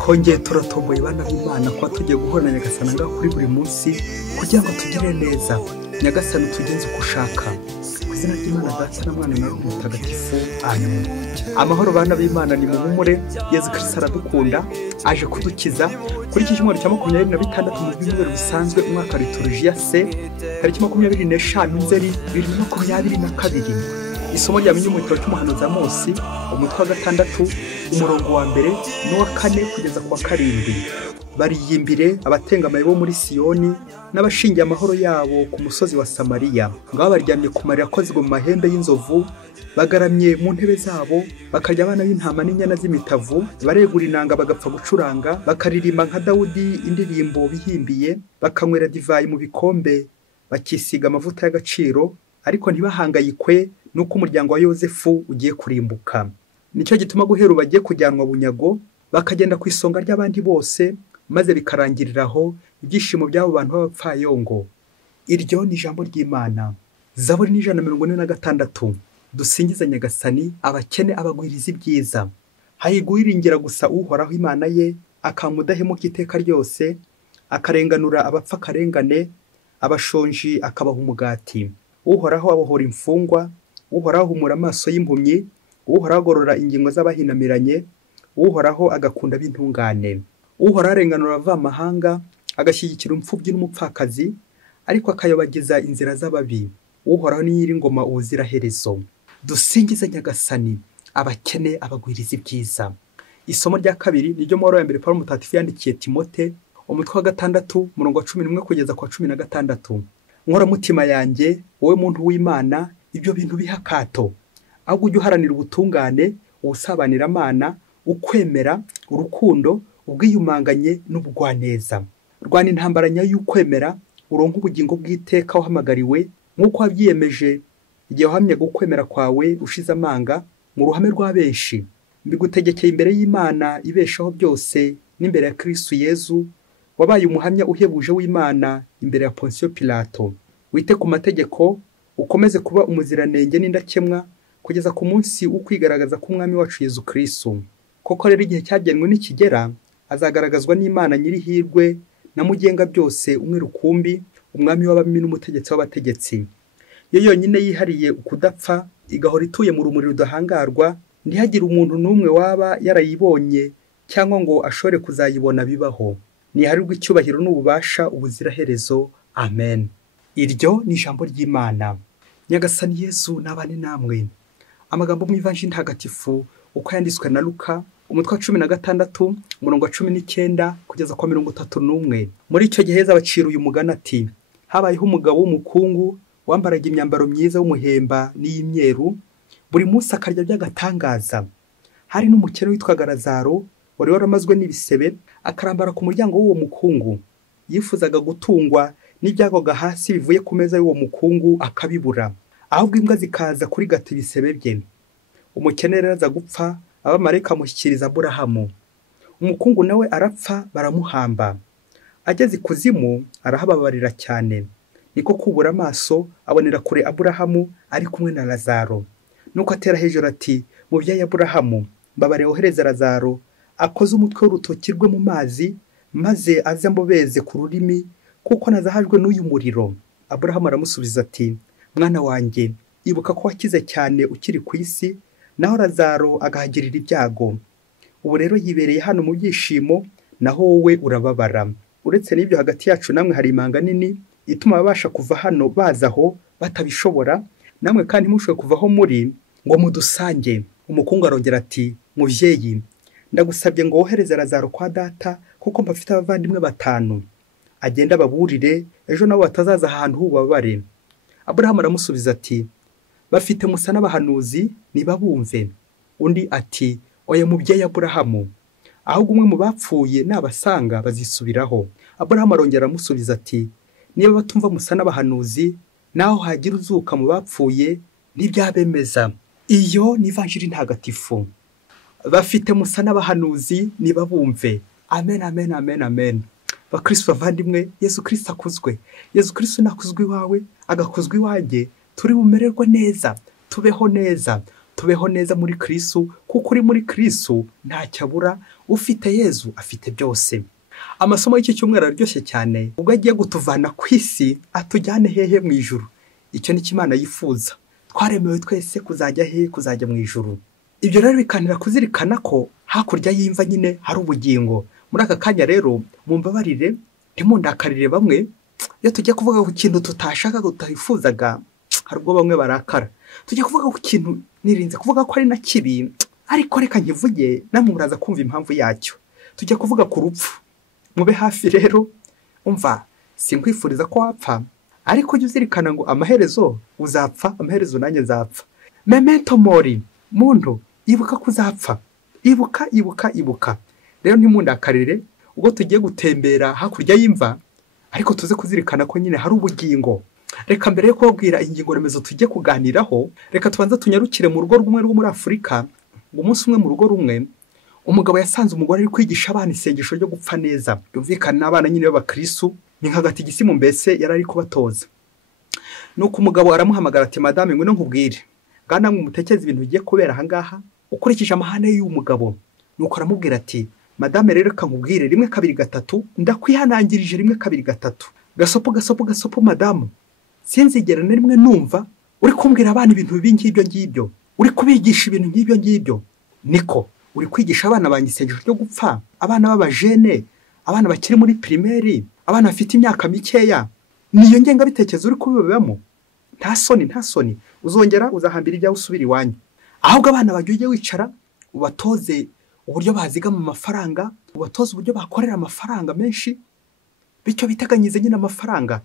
twongeye turatomboye bana b'Imana kuba tugiye guhorana Nyagasani ngaho kuri buri munsi kugira ngo tugire neza. Nyagasani tugenze uko ushaka. Ku izina ry'Imana Data na Mwana na Roho Mutagatifu. Amen. Amahoro bana b'Imana ni muhumure. Yesu Kristo aradukunda, aje kudukiza. Kuri iki cyumweru cya 26 mu byumweru bisanzwe umwaka liturujia C, tariki 25 Nzeri 2022. Isomo rya mu gitabo cy'umuhanuzi Amosi, umutwe wa 6, umurongo wa 1 n'uwa 4 kugeza ku wa 7. Bariyimbire abatengamaye bo muri Siyoni n'abashingiye amahoro yabo ku musozi wa Samariya. Ngabo baryamye ku marira akozwe mu mahembe y'inzovu, bagaramye mu ntebe zabo, bakarya abana b'intama n'inyana z'imitavu, baregura inanga bagapfa gucuranga, bakaririmba nka Dawudi indirimbo bihimbiye, bakanywera divayi mu bikombe, bakisiga amavuta y'agaciro, ariko ntibahangayikwe nuko umuryango wa Yozefu ugiye kurimbuka. Nicyo gituma guhera bagiye kujyanwa bunyago, bakagenda ku isonga ry'abandi bose, maze bikarangiriraho ibyishimo by'abo bantu b'abapfayongo. Iryo ni ijambo ry'Imana. Zaburi 146. Dusingiza Nyagasani, abakene abagwiriza ibyiza. Hayiguiringira gusa uhoraho Imana ye, akamudahemuka iteka ryose, akarenganura abapfa karengane, abashonji akabaha umugati. Uhoraho abohora imfungwa, uhoraho humura amaso y'impumyi, uhoraho agorora ingingo z'abahinamiranye, uhoraho agakunda b'intungane. Uhoraho arenganura abavamahanga, agashyigikira umfubyi n'umupfakazi, ariko akayobagiza inzira z'ababi. Uhoraho ni nyir'ingoma ubuziraherezo. Dusingiza Nyagasani, abakene abagwiriza ibyiza. Isomo rya 2 niryo Mawulo ya mbere Pawulo mutagatifu yandikiye Timote, umutwe wa 6 umurongo wa 11 kugeza ku wa 16. Nkora mutima yanjye, wowe muntu w'Imana, ibyo bintu bihakato. Ahubwo ujye uharanira ubutungane, ubusabanira Imana, ukwemera, urukundo, ubwiyumanganye n'ubugwaneza. Rwana intambara nyayo y'ukwemera, uronka ubugingo bw'iteka wahamagariwe, nk'uko wabyiyemeje igihe wahamya gukwemera kwawe ushize amanga mu ruhame rwa benshi. Mbigutegekeye imbere y'Imana ibeshaho byose n'imbere ya Kristo Yezu, wabaye umuhamya uhebuje w'Imana imbere ya Ponsiyo Pilato. Wite ku mategeko, ukomeze kuba umuziranenge n'indakemwa kugeza ku munsi ukwigaragaza k'umwami wacu Yezu Kristo. Koko rero igihe cyagenwe nikigera, azagaragazwa n'Imana nyirihirwe na mugenga byose, umwe rukumbi, umwami w'abami n'umutegetsi w'abategetsi. Yo yonyine yihariye ukudapfa, igahora ituye mu rumuri rudahangarwa, ntihagire umuntu n'umwe waba yarayibonye cyangwa ngo ashore kuzayibona bibaho. Niharirwe icyubahiro n'ububasha ubuziraherezo. Amen. Iryo ni ijambo ry'Imana. Nyagasani Yesu nabane namwe. Amagambo mu Ivanjili ntagatifu uko yanditswe na Luka, umutwe wa 16 umurongo wa 19 kugeza ku 31. Muri icyo gihe abacira uyu mugani ati: habayeho umugabo w'umukungu wambaraga imyambaro myiza y'umuhemba n'iy'imyeru, buri munsi akarya by'agatangaza. Hari n'umukene witwaga Lazaro, wari waramazwe n'ibisebe, akarambara ku muryango w'uwo mukungu. Yifuzaga gutungwa n'ibyagoga hasi bivuye ku meza y'uwo mukungu akabibura, ahubwo imbwa zikaza kuri gata ibisebe bye. Umukene rero aza gupfa, abamarayika bamushyikiriza Aburahamu. Umukungu nawe arapfa, baramuhamba. Ageze ikuzimu arahababarira cyane. Niko kubura amaso abonera kure Aburahamu ari kumwe na Lazaro. Nuko atera hejuru ati: mubyeyi Aburahamu, mbabare wohereze Lazaro akoze umutwe w'urutoki rwe mu mazi, maze aze ambobeze ku rurimi, kuko nazahajwe n'uyu muriro. Aburahamu aramusubiza ati: mwana wanjye, ibuka ko wakize cyane ukiri ku isi, naho Lazaro agahagirira ibyago. Ubu rero yibereye hano mu byishimo, naho wowe urababara. Uretse n'ibyo, hagati yacu namwe hari imanga nini ituma babasha kuva hano bazaho batabishobora, namwe kandi mushoboye kuvaho muri ngo mudusange. Umukungu arongera ati: muvyeyi, ndagusabye ngo wohereze Lazaro kwa data, kuko mbafite abavandimwe 5. Agenda baburire, ejo nabo batazaza ahantu hubabare. Aburahamu aramusubiza ati: bafite Musa n'abahanuzi, niba bumve. Undi ati: oya mubyeyi Aburahamu, ahubwo umwe mu bapfuye nabasanga bazisubiraho. Aburahamu arongera aramusubiza ati: niba batumva Musa n'abahanuzi, naho hagira uzuka mu bapfuye ntibyabemeza. Iyo ni Ivanjili ntagatifu. Bafite Musa n'abahanuzi, niba bumve. Amen, amen, amen, amen. Bakristo bavandimwe, Yesu Kristo akuzwe. Yesu Kristo nakuzwe iwawe, agakuzwe iwanjye. Turi bumererwe neza, tubeho neza muri Kristo, kuko uri muri Kristo ntacyo abura, ufite Yezu afite byose. Amasomo y'iki cyumweru aryoshye cyane, ubwo agiye gutuvana ku isi atujyane hehe mu ijuru. Icyo ni Imana yifuza. Twaremewe twese kuzajya hehe, kuzajya mu ijuru. Ibyo rero bikanira kuzirikana ko hakurya y'imva nyine hari ubugingo. Muri aka kanya rero mumbabarire ntimundakarire bamwe, iyo tujya kuvuga ku kintu tutashaka tutifuzaga hari ubwo bamwe barakara. Tujya kuvuga ku kintu nirinze kuvuga ko ari na kibi, ariko reka nkivuge namwe muraza kumva impamvu yacyo. Tujya kuvuga ku rupfu. Mube hafi rero, umva sinkwifuriza ko wapfa, ariko jya uzirikana ngo amaherezo uzapfa, amaherezo nanjye nzapfa. Memento mori, muntu ibuka kuzapfa. Ibuka. Rero ntimundakarire ubwo tugiye gutembera hakurya y'imva, ariko tuze kuzirikana ko nyine hari ubugingo. Reka mbere yo kubabwira ingingo remezo tujye kuganiraho, reka tubanza tunyarukire mu rugo rumwe rwo muri Afurika. Umunsi umwe mu rugo rumwe, umugabo yasanze umugore ari kwigisha abana isengesho ryo gupfa neza. Yumvikana abana nyine b'abakristo, ni nk'agatigisimu mbese yari ari kubatoza. Nuko umugabo aramuhamagara ati, madame ngwino nkubwire, ngana mwe mutekereza ibintu bigiye kubera aha ngaha ukurikije amahane y'uyu mugabo. Nuko aramubwira ati, madame rero kankubwire 1 2 3, ndakwihanangirije 1 2 3. Gasopo madame, sinzigera na rimwe numva uri kumbwira abana ibintu bibi ngibyo, uri kubigisha ibintu ngibyo. Niko uri kwigisha abana banjye isengesho ryo gupfa, abana b'abajene, abana bakiri muri primaire, abana bafite imyaka mikeya. Niyo ngenga bitekerezo uri kubibamo. Nta soni, uzongera uzahambira ibyawe usubira iwanyu. Ahubwo abana bagiye wicara ubatoze uburyo baziga mu mafaranga, ubatoze uburyo bakorera amafaranga menshi, bityo biteganyize nyine amafaranga.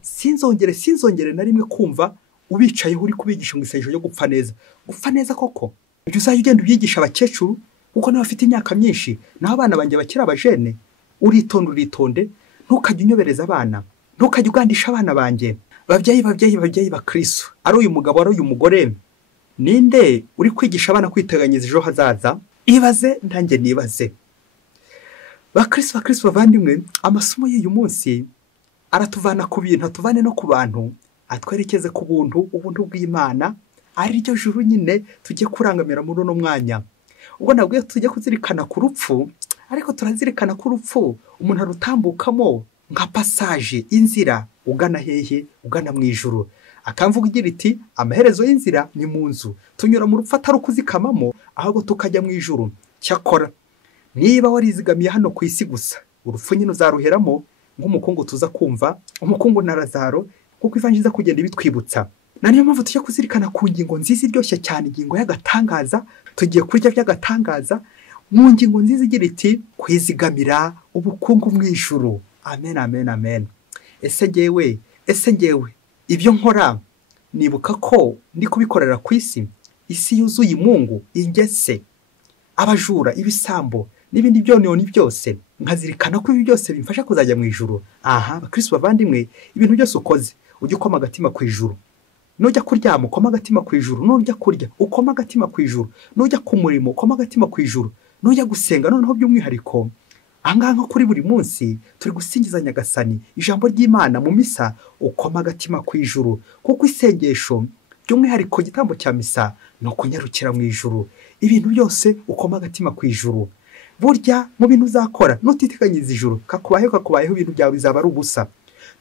Sinzongere na rimwe kumva ubicaye uri kubigisha ngo isengesho ryo gupfa neza koko. Ibyo uzajya ugenda ubyigisha abakecuru kuko nabo bafite imyaka myinshi, naho abana banjye bakiri abajene. Uritonde, ntukajye unyobereza abana, ntukajye ugandisha abana banjye. Babyeyi ba Kristo, ari uyu mugabo ari uyu mugore, ninde uri kwigisha abana kwiteganyiza ejo hazaza? Ibaze ntange nibaze. Ba Kristo bavandimwe, amasomo y'uyu munsi aratuvana ku bintu, atuvane no ku bantu, atwerekeze ku ubuntu bw'Imana, ari ryo juru nyine tujye kurangamira muri uno mwanya. Ubwo nabwo tujye kuzirikana ku rupfu, ariko turazirikana ku rupfu umuntu arutambukamo nka passage, inzira ugana hehe, ugana mu ijuru. Akamvuga igira iti, amaherezo y'inzira ni mu nzu, tunyura mu rupfu atari ukuzikamamo, ahubwo tukajya mu ijuru. Cyakora niba warizigamiye hano ku isi gusa, urupfu nyine uzaruheramo nk'umukungu tuza kumva, umukungu na Lazaro, kuko ivangiza kugenda bitwibutsa. Na niyo mpamvu tujya kuzirikana ku ngingo nziza iryoshye cyane, ingingo y'agatangaza. Tugiye kurya by'agatangaza mu ngingo nziza igira iti, kwizigamira ubukungu mu ijuru. Amen. Ese ngewe ibyo nkora nibuka ko ndi kubikorera ku isi yuzuye imungu, ingese, abajura, ibisambo n'ibindi byononi byose, nkazirikana ko ibi byose bimfasha kuzajya mu ijuru. Bakristo bavandimwe, ibintu byose ukoze ujye ukoma agatima ku ijuru. Nujya kuryama ukoma agatima ku ijuru, nujya kurya ukoma agatima ku ijuru, nujya ku murimo ukoma agatima ku ijuru, nujya gusenga noneho by'umwihariko. Ahangaha nko kuri buri munsi turi gusingiza Nyagasani, ijambo ry'Imana mu misa ukoma agatima ku ijuru, kuko isengesho by'umwihariko igitambo cya misa no kunyarukira mu ijuru. Ibintu byose ukoma agatima ku ijuru. Burya mu bintu uzakora nutiteganyiriza ijuru, kakubayeho ibintu byawe bizaba ari ubusa.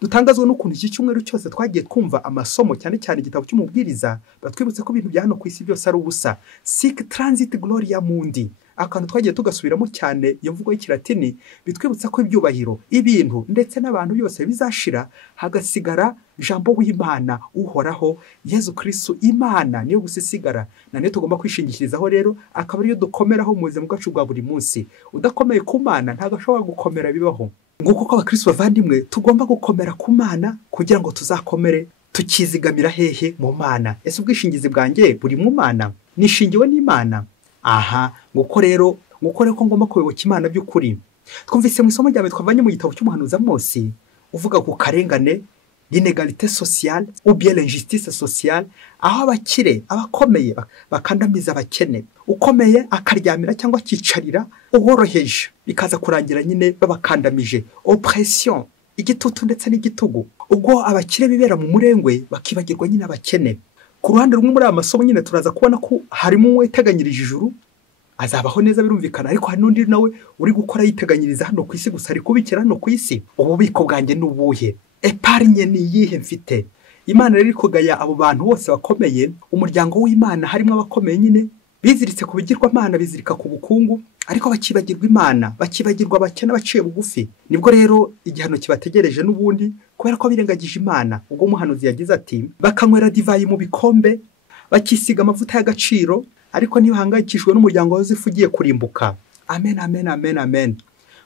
Dutangazwa n'ukuntu iki cyumweru cyose twagiye twumva amasomo, cyane igitabo cy'umubwiriza, batwibutse ko ibintu bya hano ku isi byose ari ubusa. Sic transit gloria mundi, akantu twagiye tugasubiramo cyane iyo mvugo y'ikilatini, bitwibutsa ko ibyubahiro, ibintu ndetse n'abantu byose bizashira, hagasigara jambo w'Imana uhoraho, Yezu Kristo. Imana niyo gusisigara, na niyo tugomba kwishingikirizaho rero, akaba ariyo dukomeraho mu buzima bwacu bwa buri munsi. Udakomeye ku Mana ntabwo ashobora gukomera bibaho. Nguko ko abakristo bavandimwe tugomba gukomera ku Mana kugira ngo tuzakomere tukizigamira hehe mu Mana. Ese ubwishingizi bwanjye buri mu Mana? Nishingiwe n'Imana? Nguko rero ko ngomba kuyoboka Imana by'ukuri. Twumvise mu isomo ryawe twavanye mu gitabo cy'umuhanuzi Amosi, uvuga ku karengane, l'inégalité sociale ou bien l'injustice sociale, aho abakire, abakomeye bakandamiza abakene, ukomeye akaryamira cyangwa akicarira uworoheje, bikaza kurangira nyine babakandamije. Oppression, igitutu ndetse n'igitugu. Ubwo abakire bibera mu murengwe bakibagirwa nyine abakene. Ku ruhande rumwe muri amasomo nyine turaza kubona ko harimo uweteganyirije ijuru, azabaho neza birumvikana, ariko hari n'undi nawe uri gukora yiteganyiriza hano ku isi gusa, ari kubikira hano ku isi. Ububiko bwanjye ni ubuhe? Epargne ni iyihe mfite? Imana rero ikugaya abo bantu bose bakomeye, umuryango w'Imana harimo abakomeye nyine, biziritse ku bigirwamana, bizirika ku bukungu, ariko bakibagirwa Imana, bakibagirwa abakene baciye bugufi. Nibwo rero igihano kibategereje n'ubundi, kubera ko birengagije Imana. Ubwo umuhanuzi yagize ati, bakanywera divayi mu bikombe, bakisiga amavuta y'agaciro, ariko ntibahangayikishwe n'umuryango wawe ugiye kurimbuka. Amen, amen, amen, amen.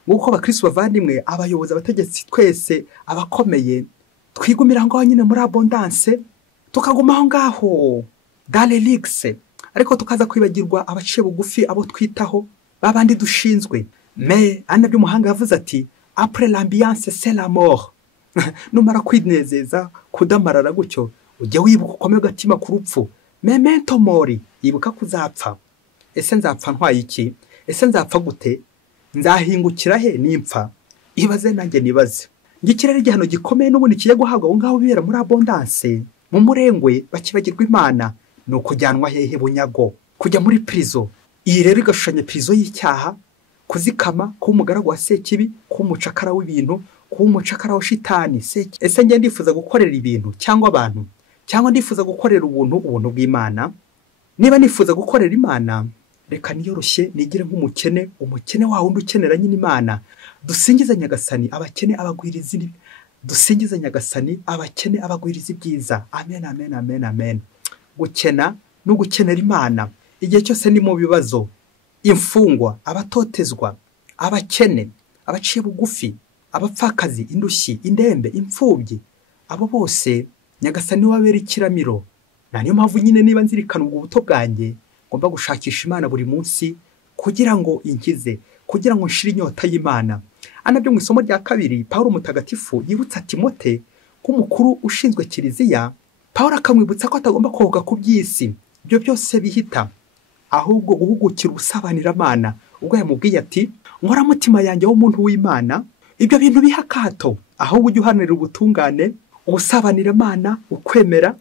Nguko abakristo bavandimwe, abayobozi, abategetsi, twese abakomeye, twigumira ngaho nyine muri abondance, tukaguma aho ngaho galelix, ariko tukaza kwibagirwa abaciye bugufi, abo twitaho, babandi dushinzwe. Mais Anna by'umuhanga yavuze ati, après l'ambiance c'est la mort. Numara kwinezeza kudamarara gutyo, ujye wibuka ukomeye gatima ku rupfu. Memento mori, yibuka kuzapfa. Ese nzapfa ntwaye iki? Ese nzapfa gute? Nzahingukira he nimpfa? Ibaze nanjye nibaze. Ngikirere igihano gikomeye n'ubundi kiye guhabwa aho ngaho bibera muri abondance, mu murengwe bakibagirwa Imana, no kujyanwa hehe bunyago, kujya muri prison. Iyi rero igashushanyo prison y'icyaha, kuzikama ku umugaragu wa Sekibi, ku umucakara w'ibintu, ku umucakara wa shitani. Ese njye ndifuza gukorera ibintu cyangwa abantu, cyangwa ndifuza gukorera ubuntu bw'Imana? Niba nifuza gukorera Imana, reka niyoroshye nigire nk'umukene, umukene wa wundi ukenera nyine Imana. Dusingiza Nyagasani abakene abagwiriza, dusingiza Nyagasani abakene abagwiriza ibyiza. Amen, amen, amen, amen. Gukena no gukenera Imana igihe cyose ni mu bibazo, imfungwa, abatotezwa, abakene, abaciye bugufi, abapfakazi, indushyi, indembe, imfubyi, abo bose Nyagasani wabera ikiramiro. Na niyo mpamvu nyine niba nzirikana ubwo buto bwanjye, ngomba gushakisha Imana buri munsi kugira ngo inkize, kugira ngo nshire inyota y'Imana. Anabyo mu isomo rya kabiri, Paulo mutagatifu yibutsa Timote k'umukuru ushinzwe kiliziya. Paulo akamwibutsa ko atagomba koga ku by'isi, ibyo byose bihita, ahubwo guhugukira ubusabanira Imana. Ubwo yamubwiye ati, nkora mutima yanjye w'umuntu w'Imana, ibyo bintu biha akato, ahubwo ujye uhanira ubutungane, ubusabanira Imana, ukwemera,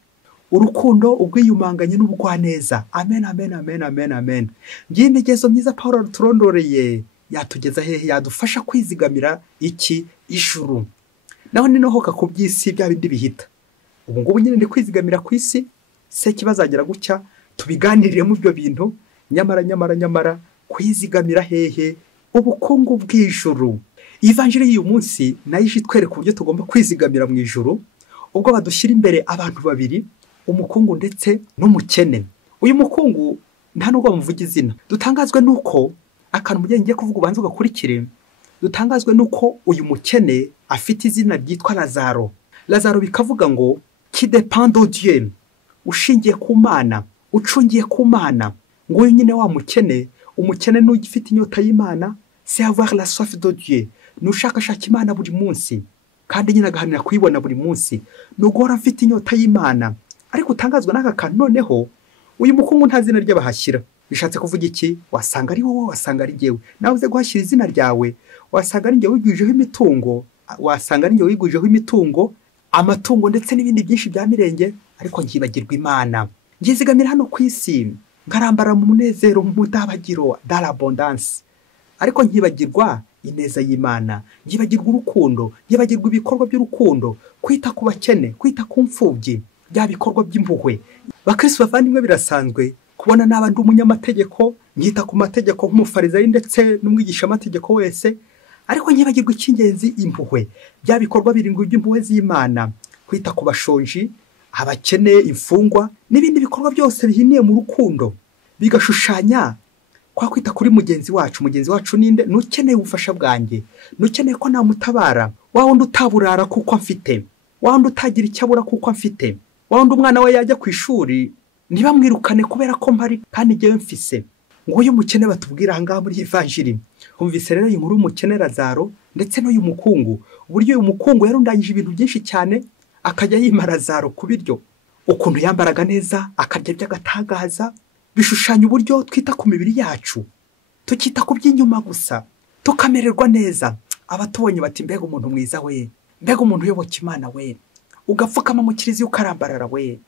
urukundo, ubwiyumanganye n'ubugwaneza. Amen, amen, amen, amen, amen. Ngiye imigezo myiza Paulo turondoreye yatugeza hehe, yadufasha kwizigamira iki? Ijuru. Naho ni nohoka ku by'isi bya bindi bihita. Ubu ngubu nyine ndi kwizigamira ku isi, se kibazagera gucya tubiganirire mu byo bintu. Nyamara kwizigamira hehe? Ubukungu bw'ijuru. Ivanjiri y'uyu munsi nayo itwereka uburyo tugomba kwizigamira mu ijuru, ubwo badushyira imbere abantu babiri, umukungu ndetse n'umukene. Uyu mukungu nta nubwo bamuvuga izina. Dutangazwe nuko akantu mugiye ngiye kuvuga ubanza ugakurikire. Dutangazwe nuko uyu mukene afite izina ryitwa Lazaro. Lazaro bikavuga ngo qui dépend de Dieu, ushingiye ku Mana, ucungiye ku Mana. Ngo uyu nyine wa mukene, umukene n'ugifite inyota y'Imana, c'est avoir la soif de Dieu, nushakashaka Imana buri munsi, kandi nyine agahanira kuyibona buri munsi, nugora afite inyota y'Imana. Ariko utangazwa n'aka kantu noneho, uyu mukungu nta zina ry'abahashyira. Bishatse kuvuga iki? Wasanga ari wowe, wasanga ari jyewe. Nawe uze guhashyira izina ryawe, wasanga ari njye wigujeho imitungo, wasanga ari njye wigujeho imitungo, amatungo ndetse n'ibindi byinshi bya mirenge, ariko nkibagirwa Imana. Ngizigamira hano ku isi, ngarambara mu munezero, mu mudabagiro, dans l'abondance, ariko nkibagirwa ineza y'Imana, nkibagirwa urukundo, nkibagirwa ibikorwa by'urukundo, kwita ku bakene, kwita ku mfubyi, bya bikorwa by'impuhwe. Bakristo bavandimwe, birasanzwe kubona n'abandi umunyamategeko, nkita ku mategeko nk'umufarizayi ndetse n'umwigisha amategeko wese, ariko nkibagirwa icy'ingenzi, impuhwe, bya bikorwa birindwi by'impuhwe z'Imana, kwita ku bashonji, abakene, imfungwa n'ibindi bikorwa byose bihiniye mu rukundo, bigashushanya kwa kwita kuri mugenzi wacu. Mugenzi wacu ninde? Nukeneye ubufasha bwanjye, nukeneye ko namutabara, wa wundi utaburara kuko amfite, wa wundi utagira icyabura kuko amfite, wa wundi umwana we yajya ku ishuri ntibamwirukane kubera ko mpari kandi ngewe mfise. Ngo uyu mukene batubwira aha ngaha muri Ivanjiri. Humvise rero inkuru y'umukene Lazaro ndetse n'uyu mukungu, uburyo uyu mukungu yarundanyije ibintu byinshi cyane, akajya yima Lazaro ku biryo, ukuntu yambaraga neza, akarya by'agatagaza. Bishushanya uburyo twita ku mibiri yacu, tukita ku by'inyuma gusa, tukamererwa neza. Abatubonye bati, mbega umuntu mwiza we, mbega umuntu uyoboka Imana we, ugapfukama mu kiliziya ukarambarara we.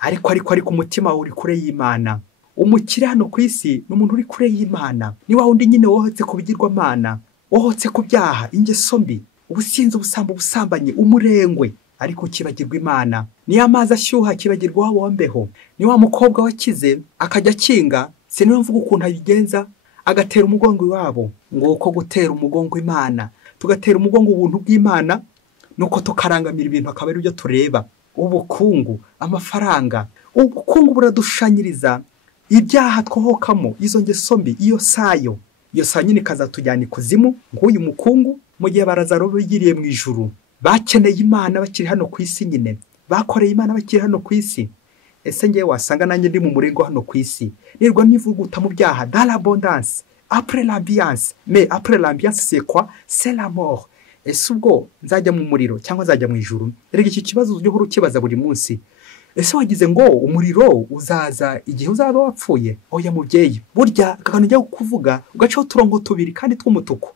Ariko umutima uri kure y'Imana, umukire hano ku isi ni umuntu uri kure y'Imana, ni wa wundi nyine wohotse ku bigirwamana, wohotse ku byaha, ingeso mbi, ubusinzi, ubusambo, ubusambanyi, umurengwe, ariko ukibagirwa Imana. Ni amazi ashyuha akibagirwa wa wombeho. Ni wa mukobwa wakize akajya akinga, se niwe mvuga ukuntu abigenza, agatera umugongo iwabo. Ngo uko gutera umugongo Imana, tugatera umugongo ubuntu bw'Imana, nuko tukarangamira ibintu akaba ari byo tureba. Ubukungu, amafaranga, ubukungu buradushanyiriza ibyaha twohokamo, izo ngeso mbi, iyo sayo nyine ikazatujyana ikuzimu. Nk'uyu mukungu mu gihe barazaro bigiriye mu ijuru, bakeneye Imana bakiri hano ku isi, nyine bakoreye Imana bakiri hano ku isi. Ese ngewe wasanga nanjye ndi mu murengo hano ku isi, nirwa nivuguta mu byaha, dans l'abondance, après l'ambiance. Mais après l'ambiance c'est quoi? C'est la mort. Ese ubwo nzajya mu muriro cyangwa nzajya mu ijuru? Erega iki kibazo ujye uhora ukibaza buri munsi. Ese wagize ngo umuriro uzaza igihe uzaba wapfuye? Oya mubyeyi, burya akantu ujya kuvuga ugacaho uturongo tubiri kandi tw'umutuku.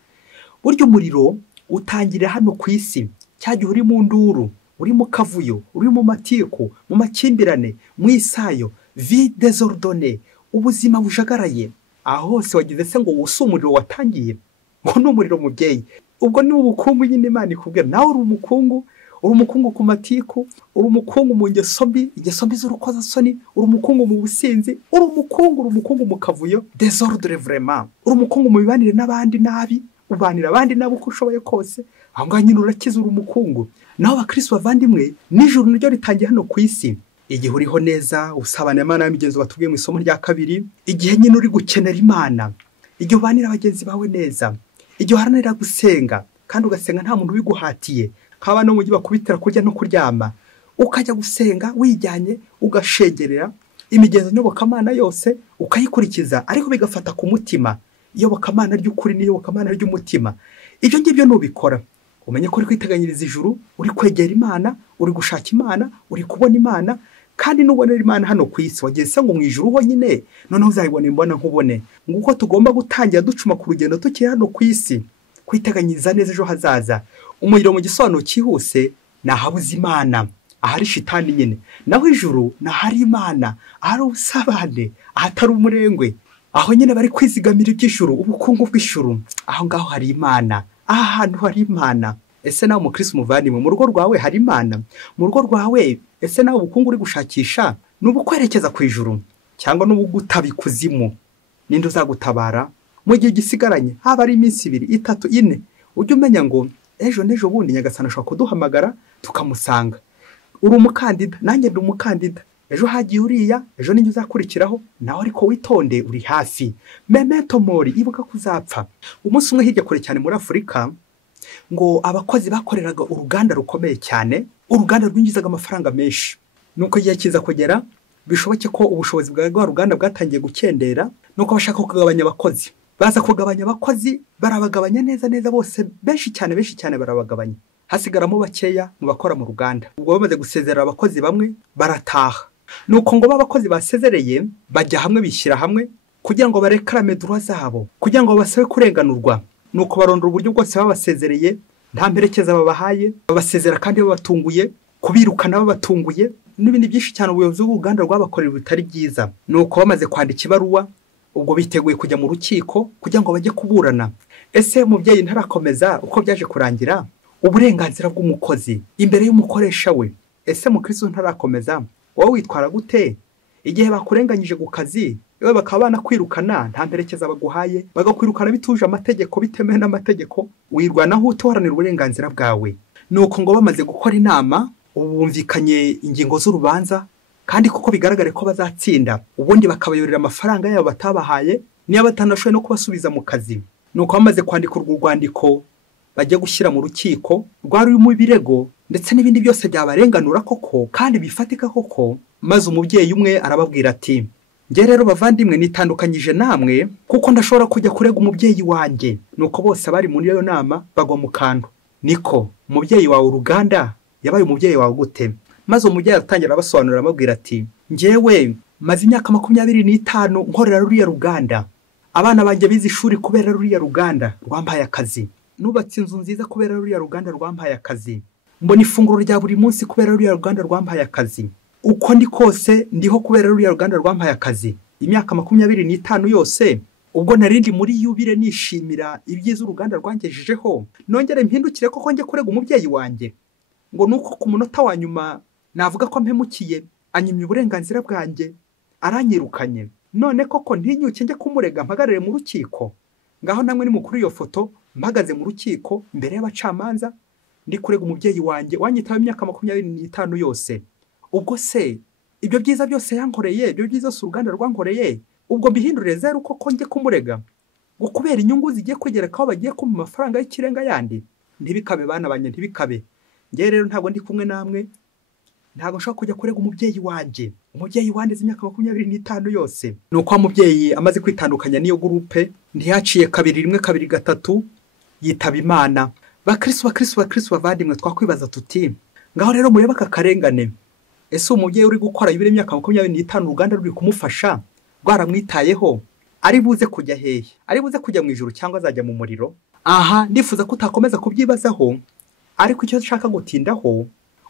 Burya umuriro utangirira hano ku isi, cyagihe uri mu nduru, uri mu kavuyo, uri mu matiku, mu makimbirane, mu isayo, vie désordonnée, ubuzima bujagaraye. Aho hose wagize se ngo usi umuriro watangiye? Ngo ni umuriro mubyeyi. Ubwo ni ubukungu nyine Imana ikubwira. Nawe uri umukungu ku matiku, uri umukungu mu ngeso mbi z'urukozasoni, uri umukungu mu businzi, uri umukungu mu kavuyo, désordre vraiment, uri umukungu mu bibanire n'abandi nabi, ubanira abandi nabo uko ushoboye kose. Aho ngaho nyine urakiza, uri umukungu. Naho abakristo bavandimwe, n'ijuru niryo ritangiye hano ku isi. Igihe uriho neza usabana Imana y'imigenzo batubwiye mu isomo rya 2, igihe nyine uri gukenera Imana, igihe ubanira abagenzi bawe neza, igihe uharanira gusenga kandi ugasenga nta muntu ubiguhatiye, kaba no mu gihe bakubitira kurya no kuryama, ukajya gusenga wijyanye, ugashengerera imigenzo nyobokamana yose ukayikurikiza, ariko bigafata ku mutima. Iyobokamana ry'ukuri n'iyobokamana ry'umutima. Ibyo ngibyo nubikora, umenye ko uri kwiteganyiriza ijuru, uri kwegera Imana, uri gushaka Imana, uri kubona Imana, kandi nubonera Imana hano ku isi. Wageze ngo mu ijuru honyine, noneho uzayibona imbona nkubone. Nguko tugomba gutangira ducuma ku rugendo tukiri hano ku isi, kwiteganyiriza neza ejo hazaza. Umuriro mu gisobanuro cyihuse nahabuze Imana, ahari shitani nyine. Naho ijuru nahari Imana, ahari ubusabane, ahatari umurengwe. Aho nyine bari kwizigamira iby'ijuru, ubukungu bw'ijuru. Aho ngaho hari Imana, aha hantu hari Imana. Ese nawe umukristo muvandimwe, mu rugo rwawe hari Imana? Mu rugo rwawe ese nawe ubukungu uri gushakisha n'ubukwerekeza ku ijuru cyangwa n'ubugutaba ikuzimu? Ninde uzagutabara mu gihe gisigaranye? Haba ari iminsi 2, 3, 4, ujye umenya ngo ejo n'ejo bundi Nyagasani ashobora kuduhamagara tukamusanga. Uri umukandida, nanjye ndi umukandida. Ejo hagiye uriya, ejo ninjye uzakurikiraho, nawe ariko witonde, uri hafi. Memento mori, ibuka kuzapfa. Umunsi umwe hirya kure cyane muri Afurika, ngo abakozi bakoreraga uruganda rukomeye cyane, uruganda rwinjizaga amafaranga menshi. Nuko igihe kiza kugera, bishoboke ko ubushobozi bwa ruganda bwatangiye gukendera, nuko bashaka kugabanya abakozi. Baza kugabanya abakozi, barabagabanya neza bose, benshi cyane barabagabanya. Hasigaramo bakeya mu bakora mu ruganda. Ubwo bamaze gusezerera abakozi bamwe, barataha. Nuko ngo babakozi basezereye bajya hamwe, bishyira hamwe kugira ngo barekarame droit zabo, kugira ngo basabe kurenganurwa. Nuko barondora uburyo bwose babasezereye, nta mperekeza babahaye, babasezera kandi babatunguye, kubirukana babatunguye, n'ibindi byinshi cyane ubuyobozi bw'uruganda rwabakorera bitari byiza. Nuko bamaze kwandika ibaruwa, ubwo biteguye kujya mu rukiko kugira ngo bajye kuburana. Ese mubyeyi ntarakomeza uko byaje kurangira uburenganzira bw'umukozi imbere y'umukoresha we? Ese mukristo ntarakomeza, wowe witwara gute igihe bakurenganyije ku kazi, yewe bakaba banakwirukana, nta mperekeza baguhaye, bagakwirukana bituje amategeko, bitemewe n'amategeko, wirwanaho utoharanira uburenganzira bwawe? Nuko ngo bamaze gukora inama, bumvikanye ingingo z'urubanza, kandi kuko bigaragare ko bazatsinda, ubundi bakabayorera amafaranga yabo batabahaye, niyo batanashoboye no kubasubiza mu kazi. Nuko bamaze kwandika urwo rwandiko bajya gushyira mu rukiko, rwari mu birego ndetse n'ibindi byose byabarenganura koko kandi bifatika koko. Maze umubyeyi umwe arababwira ati, nge rero bavandimwe nitandukanyije namwe kuko ndashobora kujya kurega umubyeyi wanjye. Nuko bose bari muri iyo nama bagwa mu kantu. Niko umubyeyi wawe uruganda yabaye umubyeyi wawe gute? Maze umubyeyi atangira abasobanurira, amabwira ati, ngewe maze imyaka 25 nkorera ruriya ruganda. Abana banjye bize ishuri kubera ruriya ruganda rwampaye akazi. Nubatse inzu nziza kubera ruriya ruganda rwampaye akazi. Mbona ifunguro rya buri munsi kubera ruriya ruganda rwampaye akazi. Uko ndi kose ndiho kubera ruriya ruganda rwampaye akazi. imyaka 25 yose, ubwo narindi muri yubire nishimira ibyiza uruganda rwangejejeho, nongere mpindukire koko njye kurega umubyeyi wanjye ngo nuko ku munota wa nyuma navuga ko mpemukiye, anyimye uburenganzira bwanjye, aranyirukanye. None koko ntinyuke njye kumurega mpagarare mu rukiko? Ngaho namwe ni mukuru iyo foto mpagaze mu rukiko imbere y'abacamanza ndi kurega umubyeyi wanjye wanyitaho imyaka 25 yose. Ubwo se ibyo byiza byose yankoreye, ibyo byiza uruganda rwankoreye, ubwo mbihindurire zeru koko njye kumurega ngo kubera inyungu zigiye kugerekaho bagiye kumpa amafaranga y'ikirenga yandi? Ntibikabe bana banye, ntibikabe. Ngiye rero ntabwo ndi kumwe namwe, ntabwo nshaka kujya kurega umubyeyi wanjye, umubyeyi wandize imyaka 25 yose. Nuko umubyeyi amaze kwitandukanya n'iyo gurupe, ntiyaciye kabiri rimwe kabiri gatatu yitaba Imana. Bakristo bavandimwe, twakwibaza tuti ngaho rero mureba aka karengane. Ese umubyeyi uri gukora ibiri imyaka 25 uruganda ruri kumufasha rwaramwitayeho, ari buze kujya hehe? Ari buze kujya mu ijuru cyangwa azajya mu muriro? Aha ndifuza ko utakomeza kubyibazaho, ariko icyo nshaka gutindaho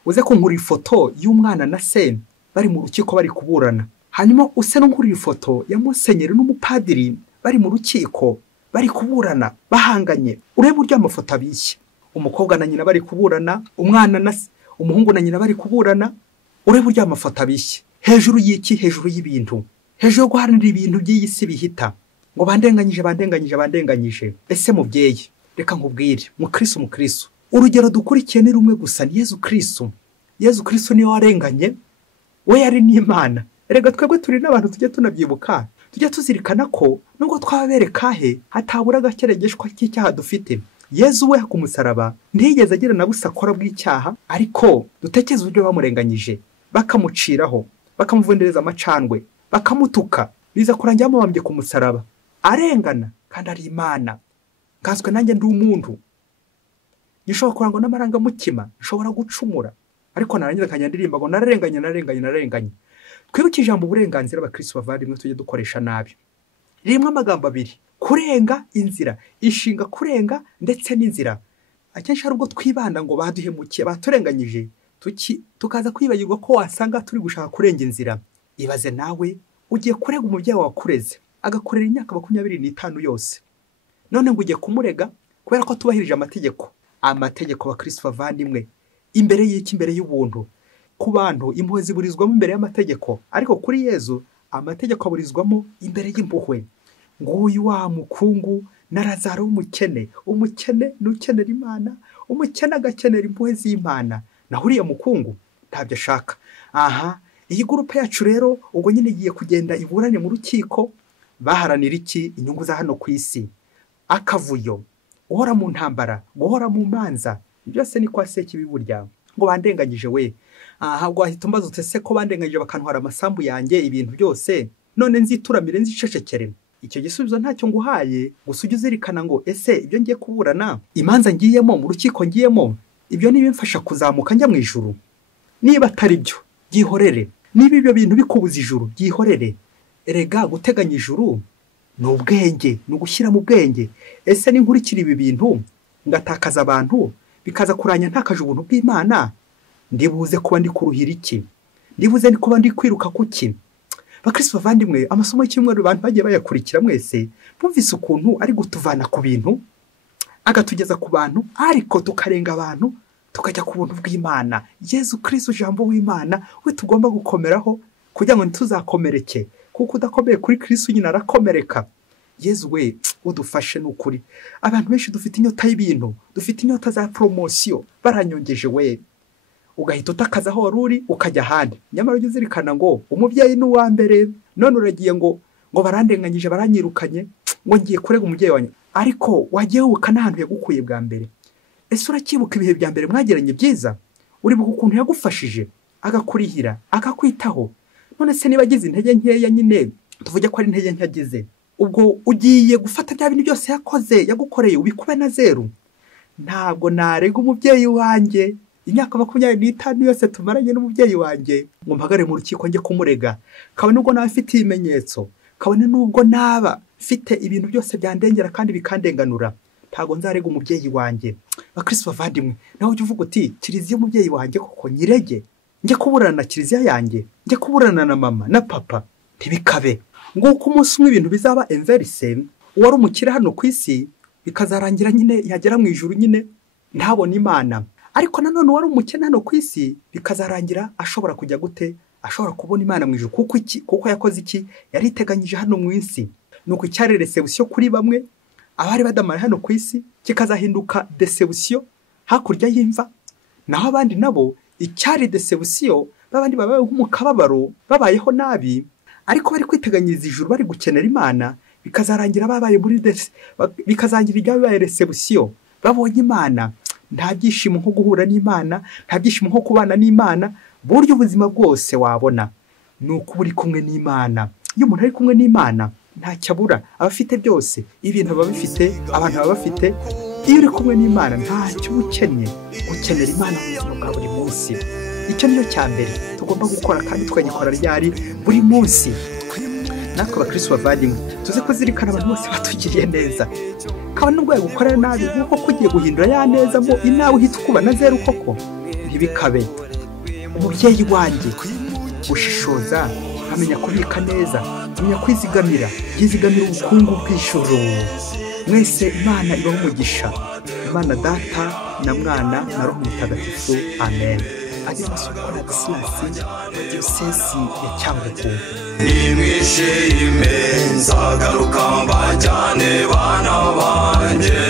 uze kunkura ifoto y'umwana na se bari mu rukiko bari kuburana, hanyuma use no nkura ifoto ya musenyeri n'umupadiri bari mu rukiko bari kuburana bahanganye. Urebe buryo amafoto abishye, umukobwa na nyina bari kuburana, umwana na umuhungu na nyina bari kuburana. Urebe buryo amafoto abishye. Hejuru y'iki? Hejuru y'ibintu, hejuru guharanira ibintu by'iyi si bihita ngo bandenganyije. Ese mubyeyi, reka nkubwire, mukristo, urugero dukurikiye ni rumwe gusa, ni Yezu Kristo niwe warenganye, we yari n'Imana. Erega twebwe turi n'abantu tujye tunabyibuka, tujye tuzirikana ko nubwo twabereka he hatabura agakeregeshwa cy'icyaha dufite. Yezu we ku musaraba ntiyigeze agira na busa akora bw'icyaha, ariko dutekereza uburyo bamurenganyije, bakamuciraho, bakamuvundereza amacandwe, bakamutuka, biza kurangira amubambye ku musaraba arengana kandi ari Imana. Nkanswe nanjye ndi umuntu, nishobora kurangwa n'amarangamutima, nshobora gucumura, ariko narangiza kanyandirimba ngo nararenganye. Twibuke ijambo uburenganzira abakristo bavandimwe tujye dukoresha nabi. Rimwe amagambo abiri, kurenga inzira, ishinga kurenga ndetse n'inzira. Akenshi hari ubwo twibanda ngo baduhemukiye, baturenganyije, tukaza kwibagirwa ko wasanga turi gushaka kurenga inzira. Ibaze nawe ugiye kurega umubyeyi wakureze agakorera imyaka 25 yose, none ngo ugiye kumurega kubera ko tubahirije amategeko abakristo bavandimwe. Imbere y'iki? Imbere y'ubuntu. Ku bantu impuhwe ziburizwamo imbere y'amategeko, ariko kuri Yezu amategeko aburizwamo imbere y'impuhwe. Nguyu wa mukungu na Lazaro w'umukene, umukene n'ukenera Imana, umukene agakenera impuhwe z'Imana, naho uriya mukungu ntabyo ashaka. Aha, iyi gurupe yacu rero ubwo nyine igiye kugenda iburane mu rukiko, baharanira iki? Inyungu za hano ku isi. Akavuyo, uhora mu ntambara, guhora mu manza, byose ni kwa Sekibi burya ngo bandenganyije we. Aha ubwo ahita umbaza utese ko bandenganyije bakantwara amasambu yanjye, ibintu byose, none nzituramire nzicecekere? Icyo gisubizo ntacyo nguhaye, gusa ujye uzirikana ngo ese ibyo ngiye kuburana, imanza ngiyemo, mu rukiko ngiyemo, ibyo nibimfasha kuzamuka njya mu ijuru? Niba atari byo, byihorere. Niba ibyo bintu bikubuza ijuru, byihorere. Erega guteganya ijuru ni ubwenge, ni ugushyira mu bwenge. Ese ninkurikira ibi bintu ngatakaza abantu, bikaza kuranya ntakaje ubuntu bw'Imana, ndibuze kuba ndi kuruhira iki? Ndibuze kuba ndi kwiruka kuki? Bakristo bavandimwe, amasomo y'icyumweru abantu bagiye bayakurikira mwese, bumvise ukuntu ari gutuvana ku bintu agatugeza ku bantu, ariko tukarenga abantu tukajya ku buntu bw'Imana. Yezu Kristo jambo w'Imana we tugomba gukomeraho kugira ngo ntituzakomereke, kuko udakomeye kuri Kristo nyine arakomereka. Yezu we udufashe n'ukuri. Abantu benshi dufite inyota y'ibintu, dufite inyota za promotion, baranyongeje we, ugahita utakaza aho waruri ukajya ahandi. Nyamara ujye uzirikana ngo umubyeyi ni uwa mbere, none uragiye ngo barandenganyije, baranyirukanye, ngo ngiye kurega umubyeyi wanjye, ariko wagiye wuka n'ahantu yagukuye bwa mbere. Ese urakibuka ibihe bya mbere mwagiranye byiza? Uribuka ukuntu yagufashije, agakurihira, akakwitaho? None se niba agize intege nkeya nyine tuvuge ko ari intege nke agize, ubwo ugiye gufata bya bintu byose yakoze yagukoreye ubikube na zeru? Ntabwo narega umubyeyi wanjye imyaka 25 yose tumaranye n'umubyeyi wanjye ngo mpagare mu rukiko njye kumurega, kabone nubwo nawe afite ibimenyetso, kabone nubwo naba mfite ibintu byose byandengera kandi bikandenganura, ntago nzarega umubyeyi wanjye. Bakristo bavandimwe, nawe ujye uvuga uti kiriziya umubyeyi wanjye koko nyirege, njye kuburana na kiriziya yanjye, njye kuburana na mama na papa? Ntibikabe. nguko umunsi umwe ibintu bizaba inverse, uwari umukire hano ku isi bikazarangira nyine yagera mu ijuru nyine ntabona Imana, ariko nanone uwari umukene hano ku isi bikazarangira ashobora kujya gute, ashobora kubona Imana mu ijuru. Kuko yakoze iki, yariteganyije hano mu isi. Nuko icyari reception kuri bamwe abari badamara hano ku isi kikazahinduka deception hakurya y'imva, naho abandi nabo icyari deception babandi babaye nk'umukababaro, babayeho nabi, ariko bari kwiteganyiriza ijuru, bari gukenera Imana, bikazarangira babaye muri bikazangira ibyabaye reception, babonye Imana. Nta byishimo nko guhura n'Imana, nta byishimo nko kubana n'Imana. Buryo ubuzima bwose wabona nuko uri kumwe n'Imana. Iyo umuntu ari kumwe n'Imana ntacyo abura, abafite byose, ibintu baba bifite, abantu baba bafite. Iyo uri kumwe n'Imana ntacyo ukennye, ukenera Imana mu buzima bwa buri munsi. Icyo niyo cya mbere tugomba gukora, kandi twagikora ryari, buri munsi. Natwe abakristo bavandimwe tuze kuzirikana abantu bose batugiriye neza, kaba nubwo yagukorera nabi nkuko kugiye guhindura ya neza mo inawe uhita ukuba na zeru koko, ntibikabe. Umubyeyi wanjye ushishoza, amenya kubika neza, amenya kwizigamira, yizigamira ubukungu bw'ijuru. Mwese Imana ibaho umugisha, Imana Data na Mwana na Roho Mutagatifu, amen. Adi masukura Dismas Diocese ya Cyangugu. Nimwishime nzagaruka mbajyane bana banjye.